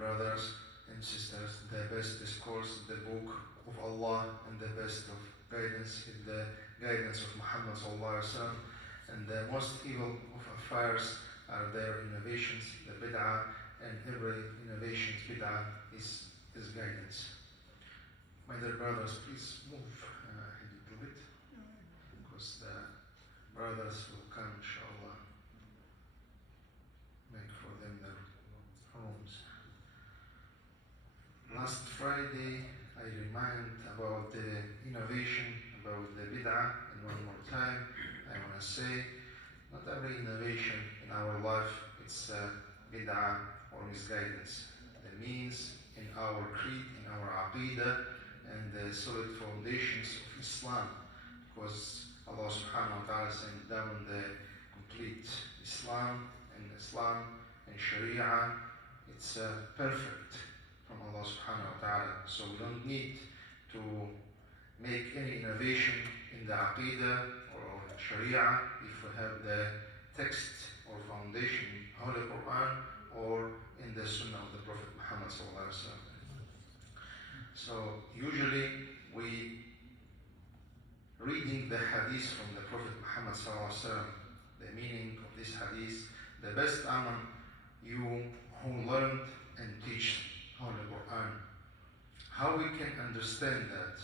brothers and sisters, the best discourse, the book of Allah, and the best of guidance is the guidance of Muhammad sallallahu alaihi wasallam. And the most evil of affairs are their innovations, the bid'ah, and every innovation bid'ah is guidance. My dear brothers, please move ahead a little bit, because the brothers will come, inshallah, make for them their rooms. Last Friday, I remind about the innovation, about the bid'ah, and one more time, I want to say, not every innovation in our life, it's bid'ah or misguidance. The means in our creed, in our aqidah, and the solid foundations of Islam, because Allah subhanahu wa ta'ala sent down the complete Islam and Sharia. It's perfect from Allah subhanahu wa ta'ala. So we don't need to make any innovation in the aqidah or Sharia if we have the text or foundation, Holy Quran, or in the Sunnah of the Prophet Muhammad sallallahu alaihi wasallam. So usually we reading the hadith from the Prophet Muhammad sallallahu alaihi wasallam, the meaning of this hadith, the best Amma, you who learned and teach Holy Quran. How we can understand that?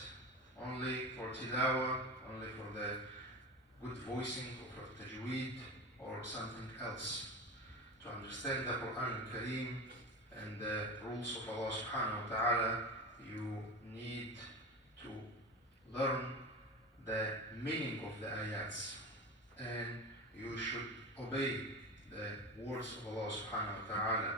Only for tilawah, only for the good voicing, or for tajweed, or something else. To understand the Quran al-Kareem and the rules of Allah subhanahu wa ta'ala, you need to learn the meaning of the ayats, and you should obey the words of Allah subhanahu wa ta'ala.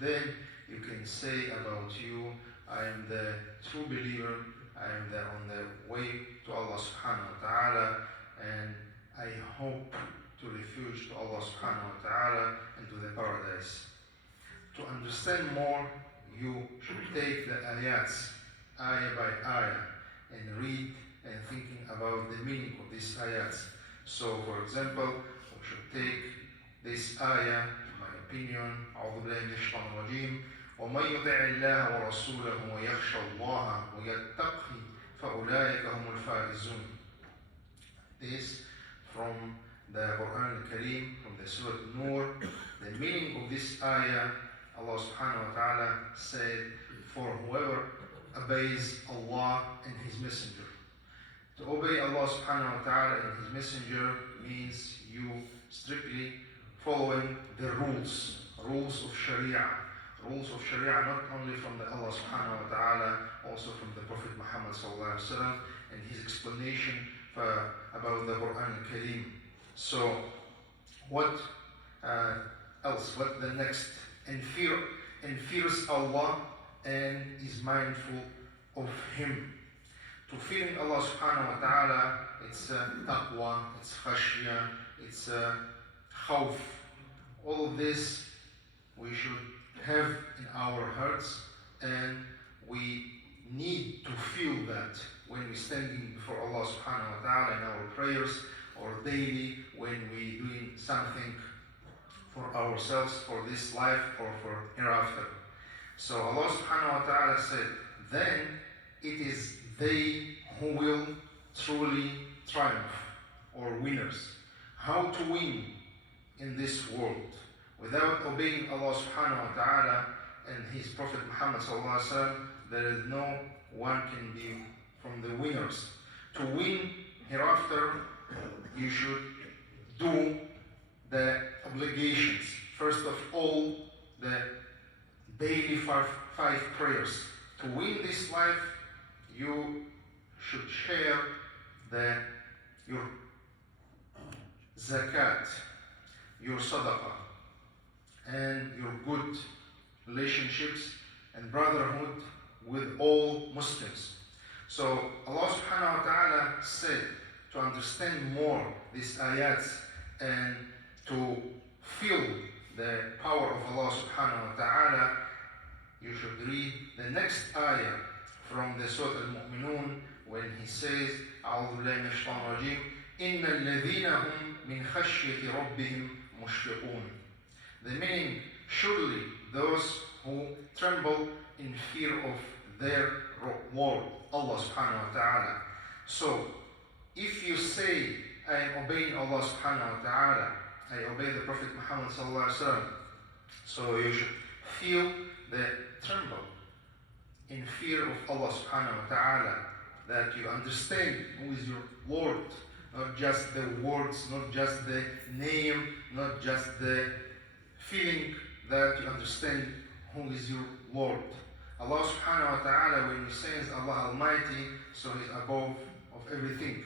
Then you can say about you, I am the true believer, I am on the way to Allah subhanahu wa ta'ala, and I hope to refuge to Allah subhanahu wa ta'ala and to the paradise. To understand more, you should take the ayats, ayah by ayah, and read and thinking about the meaning of these ayats. So, for example, we should take this ayah, in my opinion, أعوذ بالله من الشيطان الرجيم ومن يطع الله ورسوله ويخشى الله ويتقه فأولئك هم الفائزون. This from the Quran al-Kareem, from the Surah Nur. The meaning of this ayah, Allah subhanahu wa ta'ala said, for whoever obeys Allah and His Messenger. To obey Allah subhanahu wa ta'ala and His Messenger means you strictly following the rules of Sharia. Rules of Sharia not only from the Allah subhanahu wa ta'ala, also from the Prophet Muhammad sallallahu alaihi wasallam and his explanation about the Quran al-Kareem. So, what else? What the next? And fears Allah and is mindful of Him. To fearing Allah subhanahu wa ta'ala, it's taqwa, it's khashya, it's khawf. All of this we should have in our hearts, and we need to feel that when we're standing before Allah subhanahu wa ta'ala in our prayers, or daily when we doing something for ourselves, for this life, or for hereafter. So Allah subhanahu wa ta'ala said, then it is they who will truly triumph, or winners. How to win in this world? Without obeying Allah subhanahu wa ta'ala and His Prophet Muhammad sallallahu alaihi wasallam, there is no one can be from the winners. To win hereafter, you should do the obligations. First of all, the daily five prayers. To win this life, you should share your zakat, your sadaqah, and your good relationships and brotherhood with all Muslims. So Allah subhanahu wa ta'ala said, to understand more these ayats and to feel the power of Allah subhanahu wa ta'ala, you should read the next ayah from the Surah Al-Mu'minun, when He says, أعوذ بالله من الشيطان الرجيم إن الذين هم من خشية ربهم مشفقون. The meaning, surely those who their Lord, Allah subhanahu wa ta'ala. So, if you say, I am obeying Allah subhanahu wa ta'ala, I obey the Prophet Muhammad sallallahu alaihi wasallam, so you should feel the tremble in fear of Allah subhanahu wa ta'ala, that you understand who is your Lord, not just the words, not just the name, not just the feeling, that you understand who is your Lord. Allah subhanahu wa ta'ala, when he says Allah Almighty, so he's above of everything.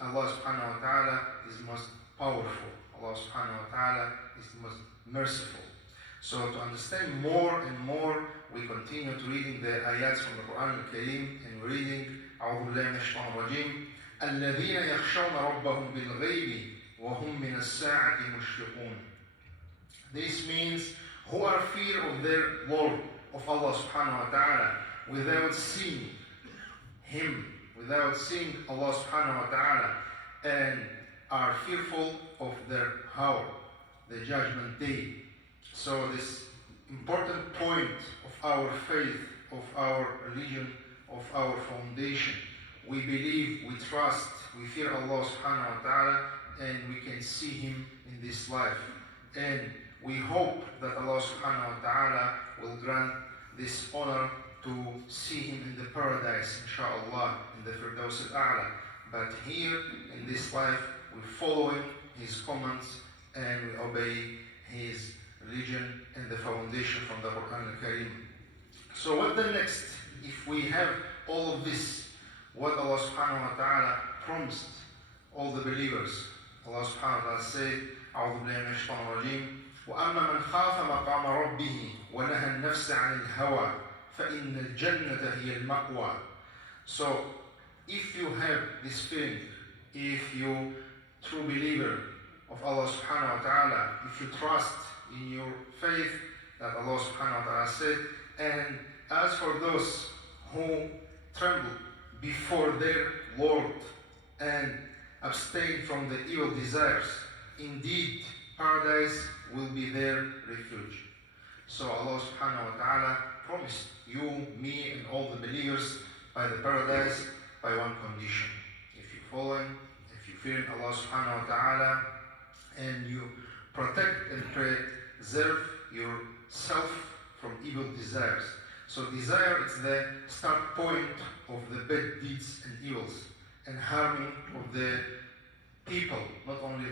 Allah subhanahu wa ta'ala is most powerful. Allah subhanahu wa ta'ala is most merciful. So to understand more and more, we continue to reading the ayats from the Quran al-Kareem and reading أعوذ بالله من الشيطان الرجيم الذين يخشون ربهم بالغيب وهم من الساعة مشفقون. This means who are fear of their Lord, of Allah subhanahu wa ta'ala, without seeing Him, without seeing Allah subhanahu wa ta'ala, and are fearful of their hour, the judgment day. So this important point of our faith, of our religion, of our foundation, we believe, we trust, we fear Allah subhanahu wa ta'ala, and we can see Him in this life. And we hope that Allah subhanahu wa ta'ala will grant this honor to see Him in the paradise, inshallah, in the Firdaus al-A'la. But here, in this life, we follow His commands and we obey His religion and the foundation from the Quran al-Kareem. So what the next? If we have all of this, what Allah subhanahu wa ta'ala promised all the believers. Allah subhanahu wa ta'ala said, أعوذ بالله من الشيطان الرجيم وأما من خاف مقام ربه ونهى النفس عن الهوى فإن الجنة هي المأوى. So if you have this feeling, if you true believer of Allah subhanahu wa ta'ala, if you trust in your faith that Allah subhanahu wa ta'ala said, and as for those who tremble before their Lord and abstain from the evil desires, indeed paradise will be their refuge. So Allah subhanahu wa ta'ala promised you, me, and all the believers by the paradise by one condition. If you follow Him, if you fear Allah subhanahu wa ta'ala, and you protect and preserve yourself from evil desires. So desire is the start point of the bad deeds and evils and harming of the people, not only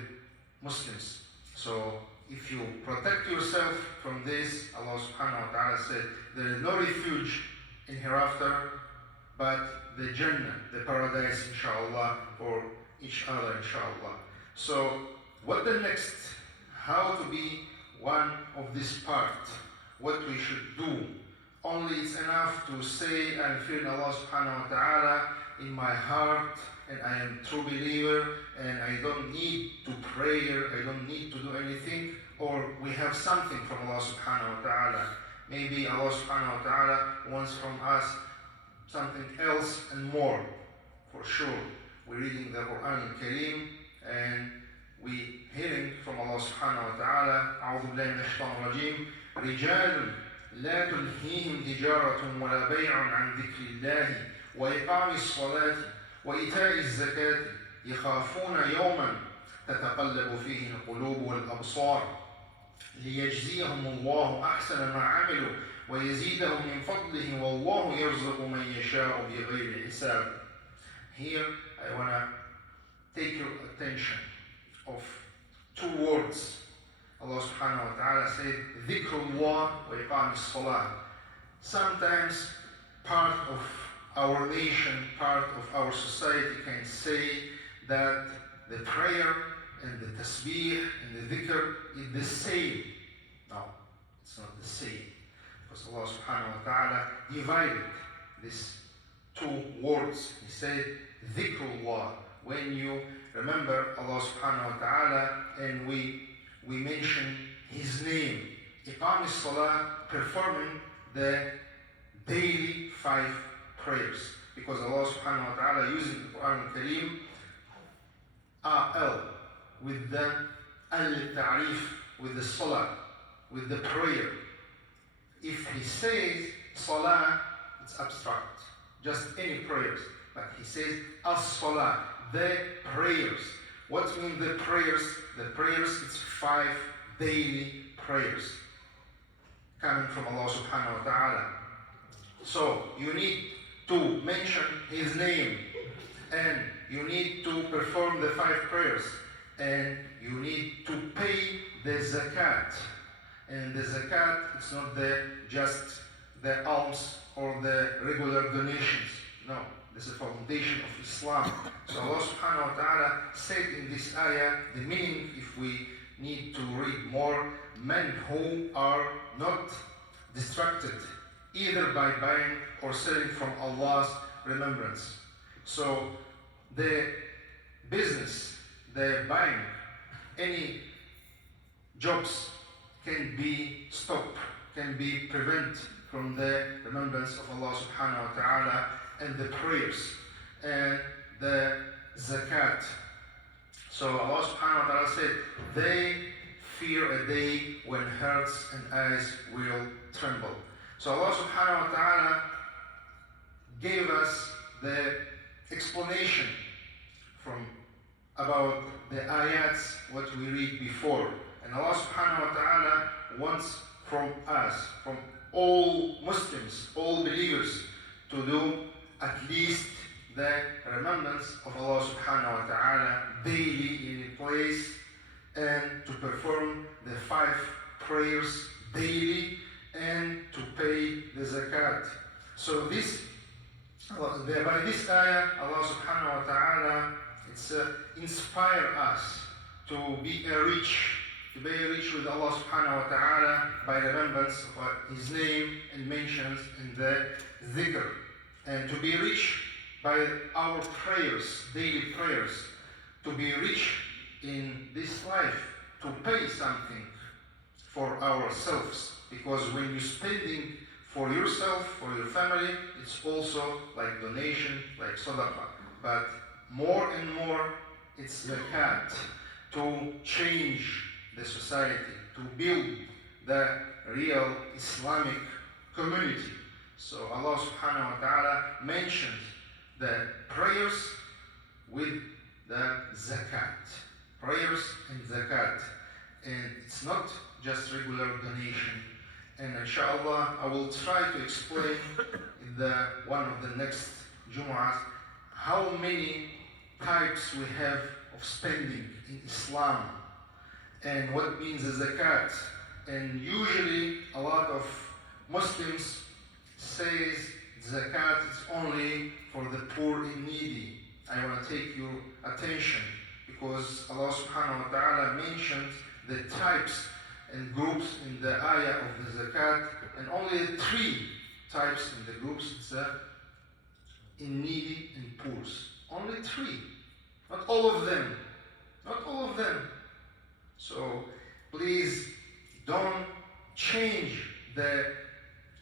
Muslims. So if you protect yourself from this, Allah subhanahu wa ta'ala said, there is no refuge in hereafter but the Jannah, the paradise, inshallah, for each other, inshallah. So what the next? How to be one of this part? What we should do? Only it's enough to say, I'm fearing Allah subhanahu wa ta'ala in my heart, and I am a true believer, and I don't need to pray, I don't need to do anything, or we have something from Allah subhanahu wa ta'ala. Maybe Allah subhanahu wa ta'ala wants from us something else and more, for sure. We're reading the Quran al-Kareem, and we hearing from Allah subhanahu wa ta'ala, أعوذ بالله من الشيطان الرجيم رجال لا تلهيهم تجارة ولا بيع عن ذكر الله وإقام الصلاة وإيتاء الزكاة يخافون يوما تتقلب فيه القلوب والأبصار ليجزيهم الله أحسن ما عملوا ويزيدهم من فضله والله يرزق من يشاء بغير حساب. Here I want to take your attention of two words. Allah subhanahu wa ta'ala said, ذِكْرُ اللَّهِ وَإِقَامِ الصَّلَاةِ. Sometimes part of our nation, part of our society can say that the prayer and the tasbih and the dhikr is the same. No, it's not the same. Because Allah subhanahu wa ta'ala divided these two words. He said, ذِكْرُ اللَّهِ. When you remember Allah subhanahu wa ta'ala and we mention His name. Iqam as-salah, performing the daily 5 prayers. Because Allah subhanahu wa ta'ala using the Quran al-Kareem al with the al-ta'rif, with the salah, with the prayer. If He says salah, it's abstract, just any prayers. But he says as-salah, the prayers. What mean the prayers? The prayers, it's 5 daily prayers coming from Allah subhanahu wa ta'ala. So you need to mention His name, and you need to perform the 5 prayers, and you need to pay the zakat. And the zakat, it's not just the alms or the regular donations. No, this is the foundation of Islam. So Allah subhanahu wa ta'ala said in this ayah, the meaning, if we need to read more, men who are not distracted either by buying or selling from Allah's remembrance. So the business, the buying, any jobs can be stopped, can be prevented from the remembrance of Allah subhanahu wa ta'ala, and the prayers and the zakat. So Allah subhanahu wa ta'ala said, they fear a day when hearts and eyes will tremble. So Allah subhanahu wa ta'ala gave us the explanation about the ayats what we read before. And Allah subhanahu wa ta'ala wants from us, from all Muslims, all believers, to do at least the remembrance of Allah subhanahu wa ta'ala daily in a place, and to perform the 5 prayers daily, and to pay the zakat. So by this ayah, Allah subhanahu wa ta'ala inspire us to be rich with Allah subhanahu wa ta'ala by remembrance of His name and mentions in the dhikr, and to be rich by our prayers, daily prayers, to be rich in this life, to pay something for ourselves, because when you're spending for yourself, for your family, it's also like donation, like sadaqah. But more and more, it's zakat, to change the society, to build the real Islamic community. So Allah subhanahu wa ta'ala mentioned the prayers with the zakat. Prayers and zakat. And it's not just regular donation. And inshallah, I will try to explain in one of the next Jumu'ahs how many types we have of spending in Islam, and what means the zakat. And usually a lot of Muslims says zakat is only for the poor and needy. I want to take your attention, because Allah subhanahu wa ta'ala mentioned the types and groups in the ayah of the zakat, and only 3 types in the groups. It's in needy and poor. Only 3. Not all of them. Not all of them. So please don't change the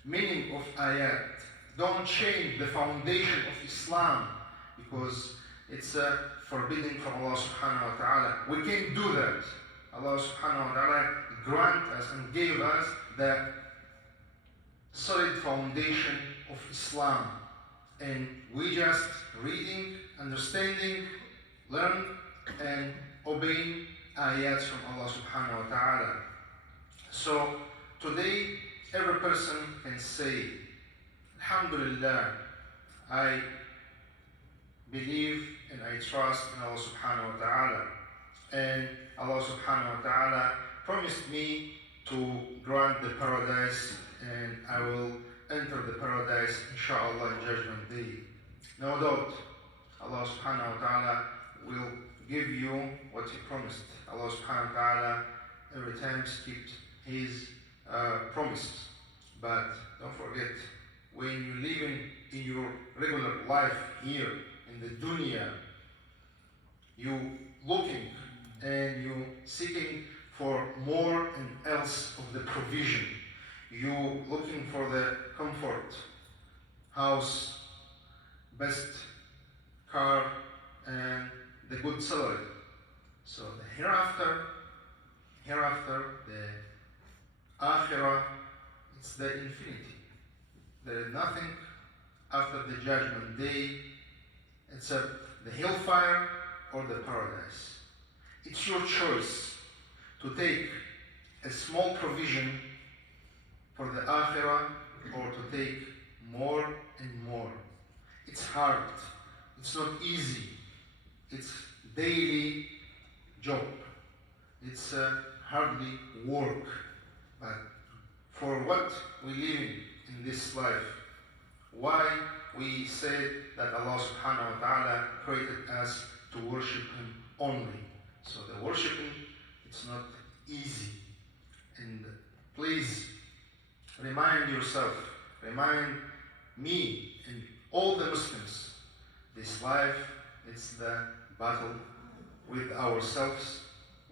meaning of ayat. Don't change the foundation of Islam, because it's forbidden from Allah subhanahu wa ta'ala. We can't do that. Allah subhanahu wa ta'ala grant us and gave us the solid foundation of Islam. And we just reading, understanding, learn, and obeying ayats from Allah subhanahu wa ta'ala. So today, every person can say, Alhamdulillah, I believe and I trust in Allah subhanahu wa ta'ala. And Allah subhanahu wa ta'ala promised me to grant the paradise, and I will enter the paradise inshallah in Judgment Day. No doubt, Allah subhanahu wa ta'ala will give you what He promised. Allah subhanahu wa ta'ala every time keeps His promises. But don't forget, when you're living in your regular life here in the dunya, you looking and you seeking for more and else of the provision. You looking for the comfort, house, best car, and the good salary. So the hereafter, the akhirah, it's the infinity. There is nothing after the judgment day, it's the hellfire or the paradise. It's your choice to take a small provision for the akhirah or to take more and more. It's hard, it's not easy, it's daily job, it's hardly work, but for what we live in this life, why we said that Allah subhanahu wa ta'ala created us to worship Him only. So the worshiping, it's not easy. And please remind yourself, remind me and all the Muslims, this life, it's the battle with ourselves,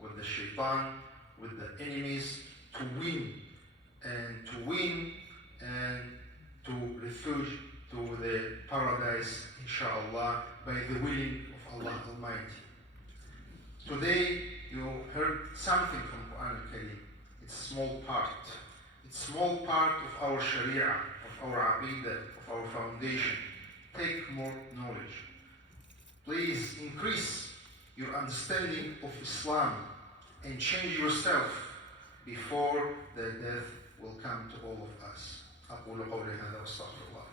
with the shaitan, with the enemies, to win and to refuge to the paradise, inshallah, by the willing of Allah Almighty. Today you heard something from Quran al-Karim. It's a small part. It's a small part of our Sharia, of our Aqidah, of our foundation. Take more knowledge. Please increase your understanding of Islam and change yourself before the death will come to all of us. أقول قولي هذا وأستغفر الله.